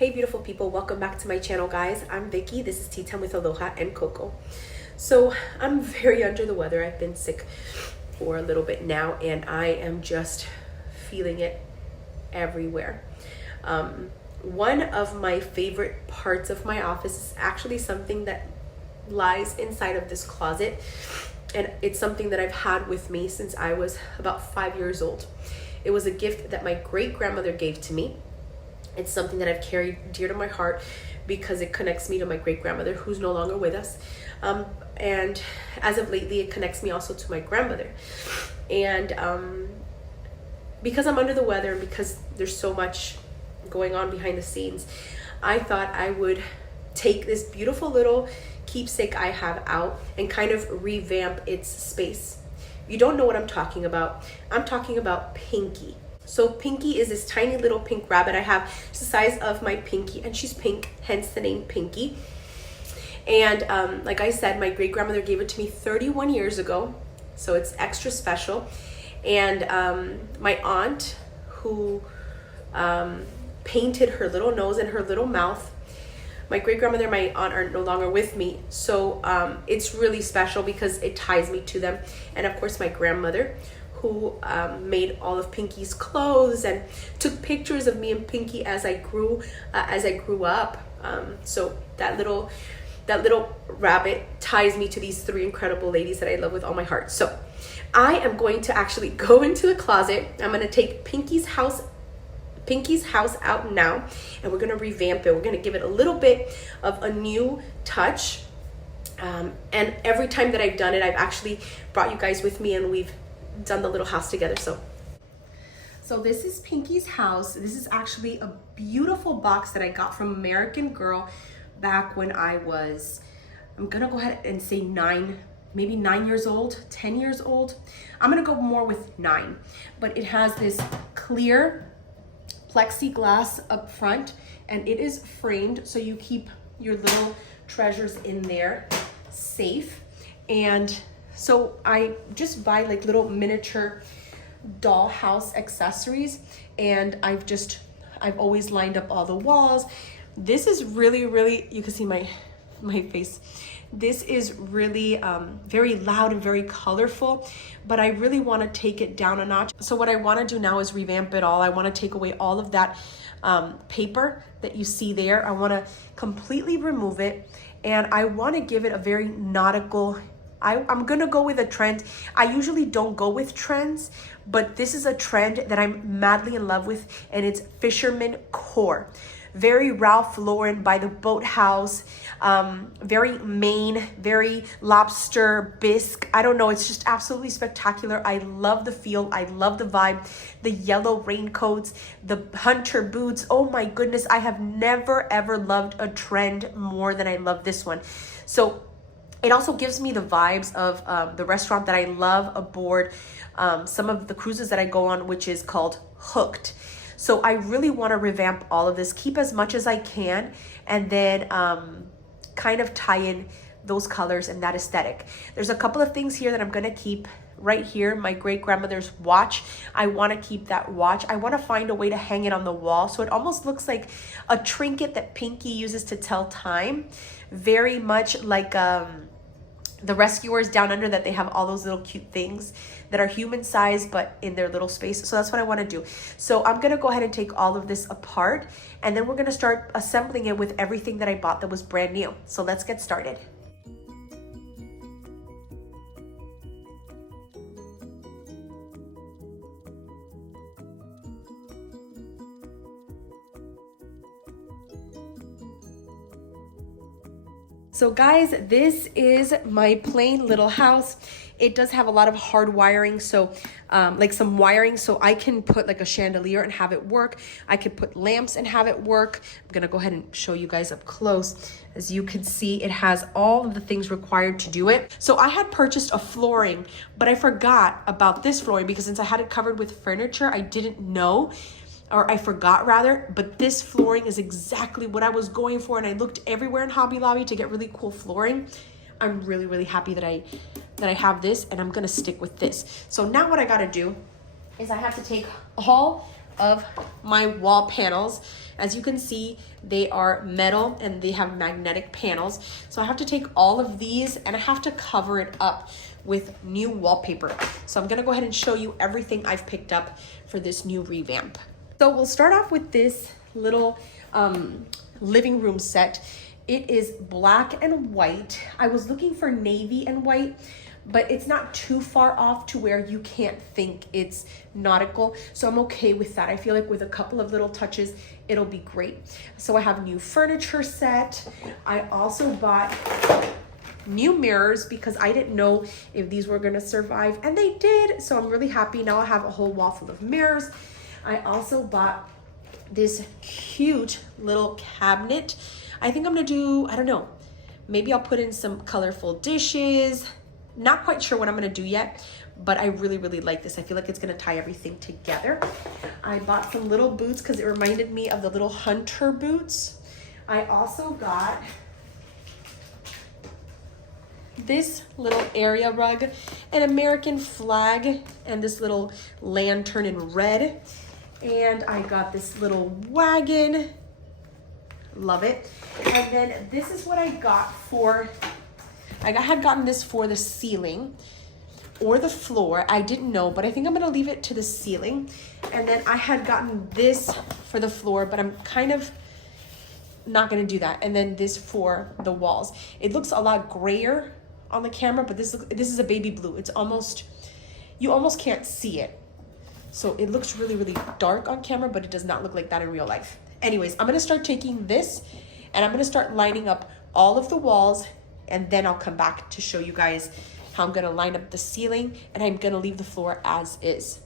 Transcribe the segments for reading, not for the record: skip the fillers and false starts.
Hey beautiful people, welcome back to my channel guys. I'm Vicky, this is Tea Time with Aloha and Coco. So I'm very under the weather. I've been sick for a little bit now and I am just feeling it everywhere. One of my favorite parts of my office is actually something that lies inside of this closet, and it's something that I've had with me since I was about 5 years old. It was a gift that my great grandmother gave to me. It's something that I've carried dear to my heart because it connects me to my great grandmother who's no longer with us. And as of lately, it connects me also to my grandmother. And because I'm under the weather and because there's so much going on behind the scenes, I thought I would take this beautiful little keepsake I have out and kind of revamp its space. If you don't know what I'm talking about Pinky. So Pinky is this tiny little pink rabbit I have. It's the size of my pinky and she's pink, hence the name Pinky. And like I said, my great grandmother gave it to me 31 years ago, so it's extra special. And my aunt, who painted her little nose and her little mouth, my great grandmother and my aunt are no longer with me, so it's really special because it ties me to them. And of course my grandmother, who made all of Pinky's clothes and took pictures of me and Pinky as I grew up. So that little rabbit ties me to these three incredible ladies that I love with all my heart. So I am going to actually go into the closet. I'm going to take Pinky's house out now, and we're going to revamp it. We're going to give it a little bit of a new touch. And every time that I've done it, I've actually brought you guys with me and we've done the little house together. So this is Pinky's house. This is actually a beautiful box that I got from American Girl back when I was, I'm gonna go ahead and say maybe 9 years old, 10 years old. I'm gonna go more with 9, but it has this clear plexiglass up front and it is framed so you keep your little treasures in there safe. And so I just buy like little miniature dollhouse accessories, and I've always lined up all the walls. This is really, you can see my face. This is really very loud and very colorful, but I really want to take it down a notch. So what I want to do now is revamp it all. I want to take away all of that paper that you see there. I want to completely remove it, and I want to give it a very nautical. I'm gonna go with a trend. I usually don't go with trends, but this is a trend that I'm madly in love with, and it's fisherman core. Very Ralph Lauren by the boathouse, very Maine, very lobster bisque. I don't know, it's just absolutely spectacular. I love the feel, I love the vibe, the yellow raincoats, the hunter boots. Oh my goodness, I have never ever loved a trend more than I love this one. So it also gives me the vibes of the restaurant that I love aboard some of the cruises that I go on, which is called Hooked. So I really want to revamp all of this, keep as much as I can, and then kind of tie in those colors and that aesthetic. There's a couple of things here that I'm going to keep. Right here, my great grandmother's watch. I want to keep that watch. I want to find a way to hang it on the wall so it almost looks like a trinket that Pinky uses to tell time. Very much like the rescuers down under, that they have all those little cute things that are human size but in their little space. So that's what I want to do. So I'm going to go ahead and take all of this apart, and then we're going to start assembling it with everything that I bought that was brand new. So let's get started. So guys, this is my plain little house. It does have a lot of hard wiring, so like some wiring, so I can put like a chandelier and have it work. I could put lamps and have it work. I'm gonna go ahead and show you guys up close. As you can see, it has all of the things required to do it. So I had purchased a flooring, but I forgot about this flooring because since I had it covered with furniture, I didn't know, or I forgot rather, but this flooring is exactly what I was going for, and I looked everywhere in Hobby Lobby to get really cool flooring. I'm really happy that I have this, and I'm gonna stick with this. So now what I gotta do is I have to take all of my wall panels As you can see, they are metal and they have magnetic panels. So I have to take all of these and I have to cover it up with new wallpaper. So I'm gonna go ahead and show you everything I've picked up for this new revamp. So we'll start off with this little living room set. It is black and white. I was looking for navy and white, but it's not too far off to where you can't think it's nautical. So I'm okay with that. I feel like with a couple of little touches, it'll be great. So I have new furniture set. I also bought new mirrors because I didn't know if these were gonna survive, and they did. So I'm really happy. Now I have a whole wall full of mirrors. I also bought this huge little cabinet. I think I'm gonna do, I don't know, maybe I'll put in some colorful dishes. Not quite sure what I'm gonna do yet, but I really, really like this. I feel like it's gonna tie everything together. I bought some little boots because it reminded me of the little hunter boots. I also got this little area rug, an American flag, and this little lantern in red. And I got this little wagon. Love it. And then this is what I got for, I had gotten this for the ceiling or the floor. I didn't know, but I think I'm gonna leave it to the ceiling. And then I had gotten this for the floor, but I'm kind of not gonna do that. And then this for the walls. It looks a lot grayer on the camera, but this is a baby blue. It's almost, you almost can't see it. So it looks really, really dark on camera, but it does not look like that in real life. Anyways, I'm gonna start taking this and I'm gonna start lining up all of the walls, and then I'll come back to show you guys how I'm gonna line up the ceiling, and I'm gonna leave the floor as is.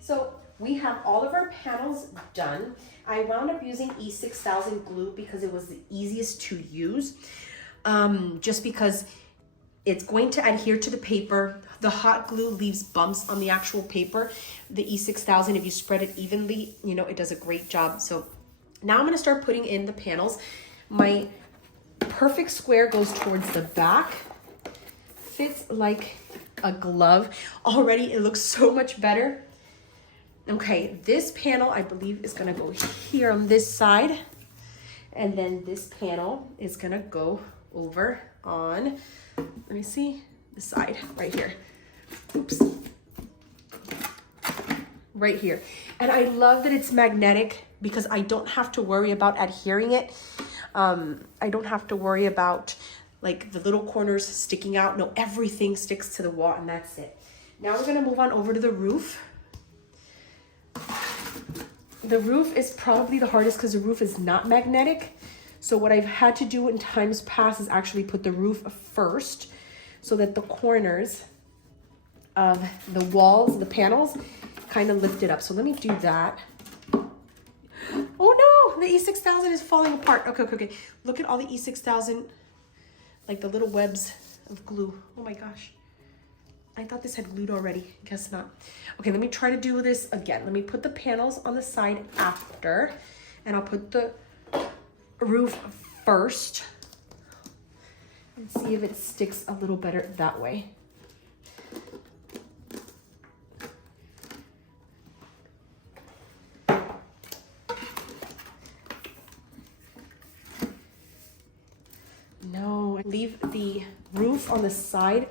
So we have all of our panels done. I wound up using E6000 glue because it was the easiest to use, just because it's going to adhere to the paper. The hot glue leaves bumps on the actual paper. The E6000, if you spread it evenly, you know, it does a great job. So now I'm gonna start putting in the panels. My perfect square goes towards the back. Fits like a glove. Already it looks so much better. Okay, this panel I believe is gonna go here on this side, and then this panel is gonna go over on, let me see, the side right here. Oops. Right here. And I love that it's magnetic because I don't have to worry about adhering it. I don't have to worry about like the little corners sticking out. No, everything sticks to the wall, and that's it. Now we're gonna move on over to the roof. The roof is probably the hardest because the roof is not magnetic. So what I've had to do in times past is actually put the roof first so that the corners of the walls, the panels, kind of lift it up. So let me do that. Oh no, the E6000 is falling apart. Okay. Look at all the E6000, like the little webs of glue. Oh my gosh. I thought this had glued already. Guess not. Okay, let me try to do this again. Let me put the panels on the side after, and I'll put the roof first and see if it sticks a little better that way. No, leave the roof on the side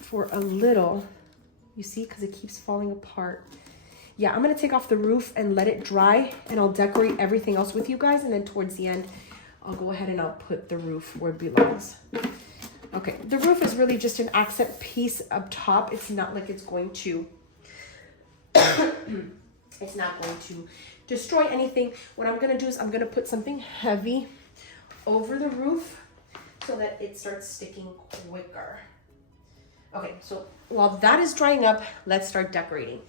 for a little, you see, because it keeps falling apart. Yeah, I'm gonna take off the roof and let it dry, and I'll decorate everything else with you guys, and then towards the end, I'll go ahead and I'll put the roof where it belongs. Okay, the roof is really just an accent piece up top. It's not like it's going to, it's not going to destroy anything. What I'm gonna do is I'm gonna put something heavy over the roof so that it starts sticking quicker. Okay, so while that is drying up, let's start decorating.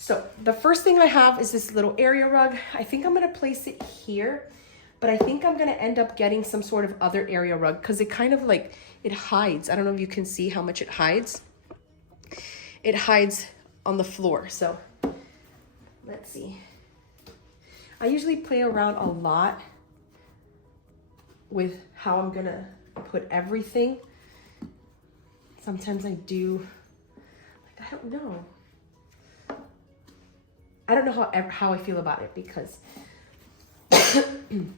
So the first thing I have is this little area rug. I think I'm gonna place it here, but I think I'm gonna end up getting some sort of other area rug because it kind of like, it hides. I don't know if you can see how much it hides. It hides on the floor. So let's see. I usually play around a lot with how I'm gonna put everything. Sometimes I do, like, I don't know. I don't know how I feel about it because then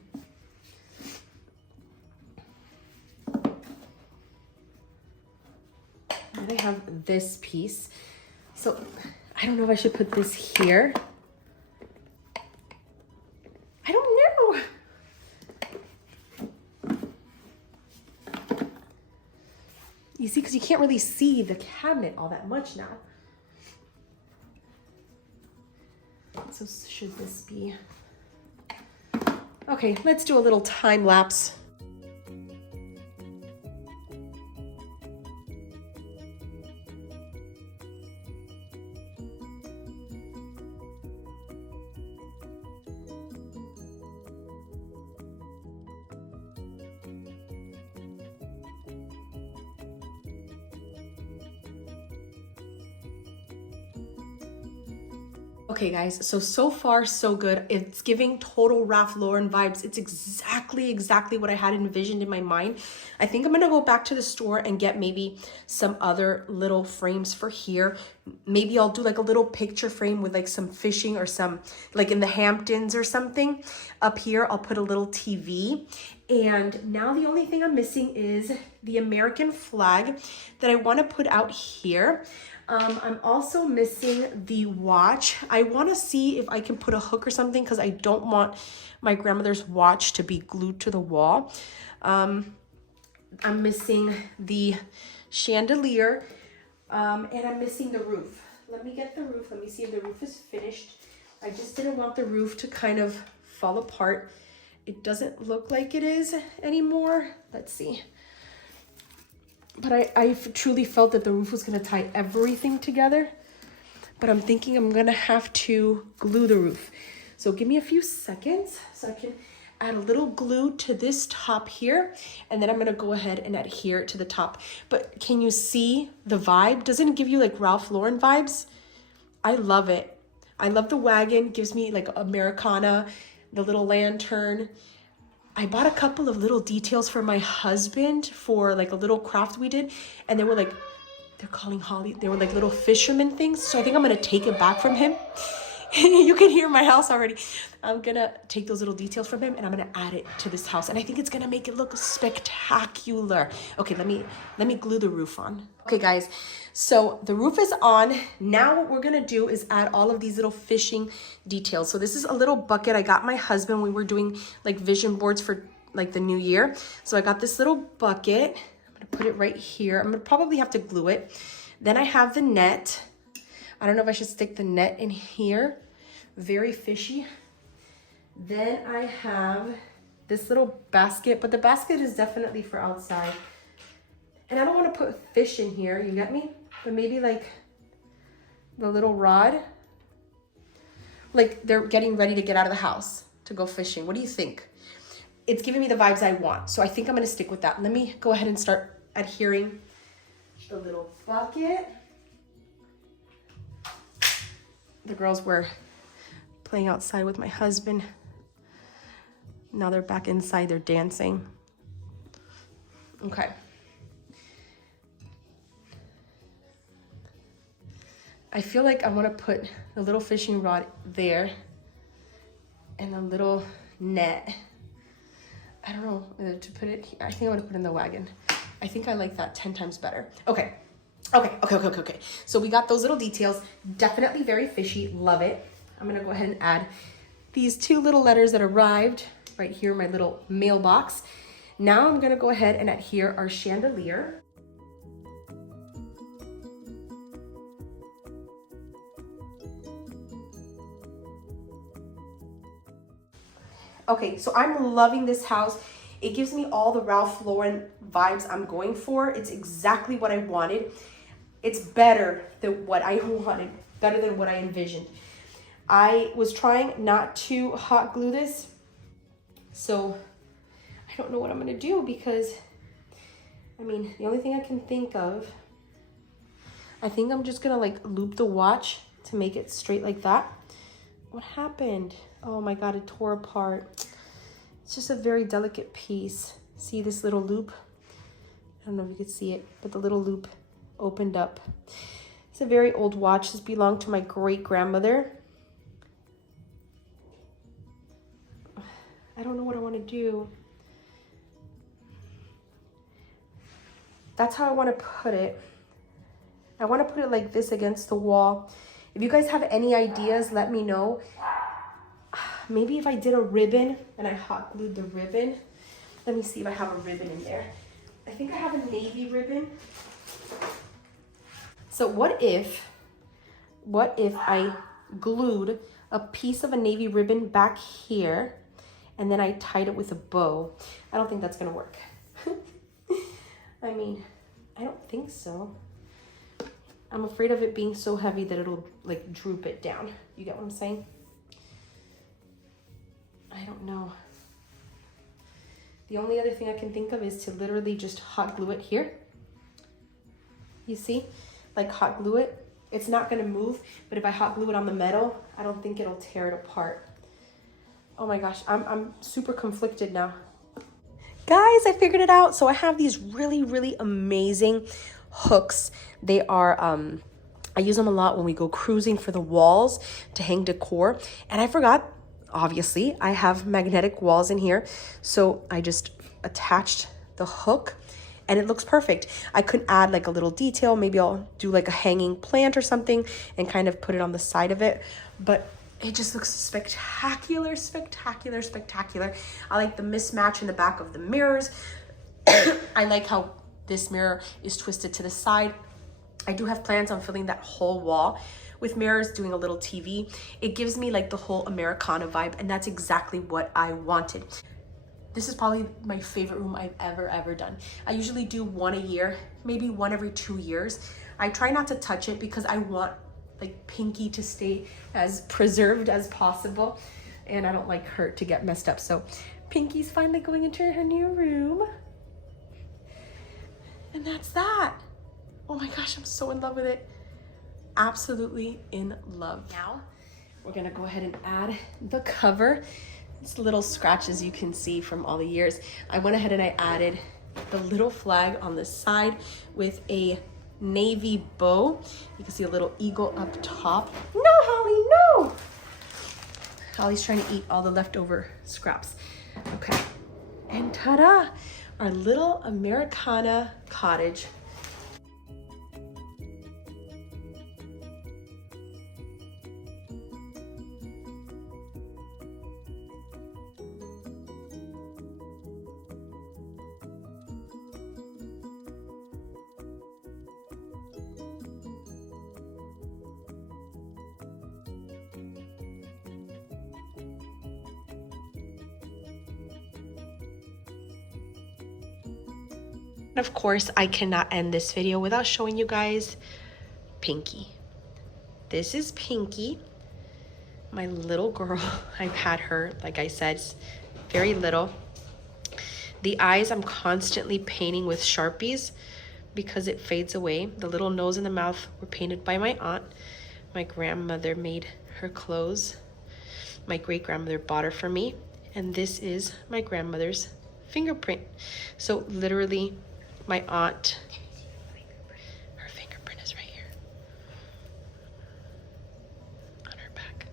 I have this piece. So I don't know if I should put this here. I don't know. You see, because you can't really see the cabinet all that much now. So should this be? Okay, let's do a little time lapse. Okay guys, so far so good. It's giving total Ralph Lauren vibes. It's exactly what I had envisioned in my mind. I think I'm gonna go back to the store and get maybe some other little frames for here. Maybe I'll do like a little picture frame with like some fishing or some, like in the Hamptons or something. Up here, I'll put a little TV. And now the only thing I'm missing is the American flag that I wanna put out here. I'm also missing the watch. I want to see if I can put a hook or something because I don't want my grandmother's watch to be glued to the wall. I'm missing the chandelier and I'm missing the roof. Let me get the roof. Let me see if the roof is finished. I just didn't want the roof to kind of fall apart. It doesn't look like it is anymore. Let's see. But I truly felt that the roof was going to tie everything together. But I'm thinking I'm going to have to glue the roof. So give me a few seconds so I can add a little glue to this top here. And then I'm going to go ahead and adhere it to the top. But can you see the vibe? Doesn't it give you like Ralph Lauren vibes? I love it. I love the wagon. Gives me like Americana, the little lantern. I bought a couple of little details for my husband for like a little craft we did. And they were like, they're calling Holly. They were like little fisherman things. So I think I'm going to take it back from him. You can hear my house already. I'm going to take those little details from him and I'm going to add it to this house. And I think it's going to make it look spectacular. Okay, let me glue the roof on. Okay, guys. So the roof is on. Now what we're going to do is add all of these little fishing details. So this is a little bucket I got my husband. We were doing like vision boards for like the new year. So I got this little bucket. I'm going to put it right here. I'm going to probably have to glue it. Then I have the net. I don't know if I should stick the net in here. Very fishy. Then I have this little basket, but the basket is definitely for outside. And I don't want to put fish in here, you get me? But maybe like the little rod. Like they're getting ready to get out of the house to go fishing. What do you think? It's giving me the vibes I want. So I think I'm going to stick with that. Let me go ahead and start adhering the little bucket. The girls were playing outside with my husband. Now they're back inside, they're dancing. Okay. I feel like I want to put the little fishing rod there and a little net. I don't know whether to put it here. I think I'm gonna put it in the wagon. I think I like that 10 times better. Okay. So we got those little details. Definitely very fishy. Love it. I'm gonna go ahead and add these two little letters that arrived right here in my little mailbox. Now I'm gonna go ahead and adhere our chandelier. Okay, so I'm loving this house. It gives me all the Ralph Lauren vibes I'm going for. It's exactly what I wanted. It's better than what I wanted. better than what I envisioned. I was trying not to hot glue this, so I don't know what I'm gonna do because, I mean, the only thing I can think of, I think I'm just gonna like loop the watch to make it straight like that. What happened? Oh my God, it tore apart. It's just a very delicate piece. See this little loop? I don't know if you can see it, but the little loop opened up. It's a very old watch. This belonged to my great-grandmother. I don't know what I want to do. That's how I want to put it. I want to put it like this against the wall. If you guys have any ideas, let me know. Maybe if I did a ribbon and I hot glued the ribbon. Let me see if I have a ribbon in there. I think I have a navy ribbon. So what if I glued a piece of a navy ribbon back here and then I tied it with a bow? I don't think that's gonna work. I mean, I don't think so. I'm afraid of it being so heavy that it'll like droop it down. You get what I'm saying? I don't know. The only other thing I can think of is to literally just hot glue it here. You see? Like hot glue it. It's not gonna move, but if I hot glue it on the metal, I don't think it'll tear it apart. Oh my gosh, I'm super conflicted now. Guys, I figured it out. So I have these really, really amazing hooks. They are, I use them a lot when we go cruising for the walls to hang decor. And I forgot, obviously, I have magnetic walls in here. So I just attached the hook and it looks perfect. I could add like a little detail. Maybe I'll do like a hanging plant or something and kind of put it on the side of it. But it just looks spectacular, spectacular, spectacular. I like the mismatch in the back of the mirrors. I like how this mirror is twisted to the side. I do have plans on filling that whole wall with mirrors, doing a little TV. It gives me like the whole Americana vibe, and that's exactly what I wanted. This is probably my favorite room I've ever done. I usually do one a year, maybe one every 2 years. I try not to touch it because I want like Pinky to stay as preserved as possible, and I don't like her to get messed up. So Pinky's finally going into her new room, and that's that. Oh my gosh, I'm so in love with it. Absolutely in love. Now we're gonna go ahead and add the cover. It's little scratches you can see from all the years. I went ahead and I added the little flag on the side with a navy bow. You can see a little eagle up top. No, Holly, no! Holly's trying to eat all the leftover scraps. Okay, and ta-da! Our little Americana cottage. Of course, I cannot end this video without showing you guys Pinky. This is Pinky, my little girl. I've had her, like I said, very little. The eyes I'm constantly painting with Sharpies because it fades away. The little nose and the mouth were painted by my aunt. My grandmother made her clothes. My great-grandmother bought her for me. And this is my grandmother's fingerprint. So literally, my aunt, her fingerprint is right here on her back.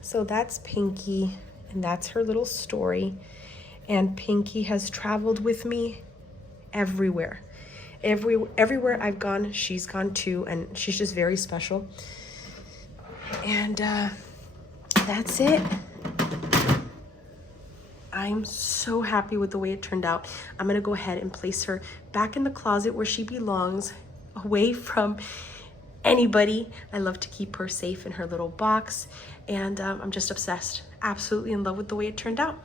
So that's Pinky, and that's her little story. And Pinky has traveled with me everywhere. Everywhere I've gone, she's gone too, and she's just very special. And that's it. I'm so happy with the way it turned out. I'm gonna go ahead and place her back in the closet where she belongs, away from anybody. I love to keep her safe in her little box, and I'm just obsessed, absolutely in love with the way it turned out.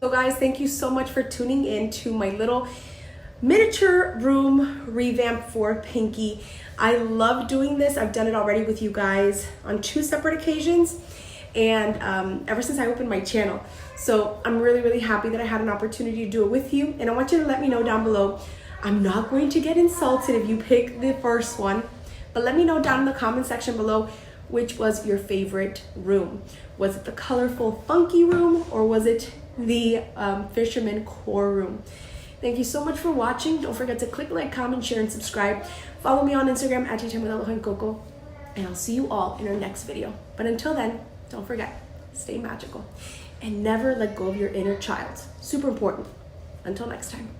So guys, thank you so much for tuning in to my little miniature room revamp for Pinky. I love doing this. I've done it already with you guys on 2 separate occasions, and ever since I opened my channel. So I'm really, really happy that I had an opportunity to do it with you. And I want you to let me know down below. I'm not going to get insulted if you pick the first one, but let me know down in the comment section below which was your favorite room. Was it the colorful, funky room, or was it the fisherman core room? Thank you so much for watching. Don't forget to click like, comment, share, and subscribe. Follow me on Instagram at @TeaChame_with_Aloha and Coco, and I'll see you all in our next video. But until then, don't forget, stay magical and never let go of your inner child. Super important. Until next time.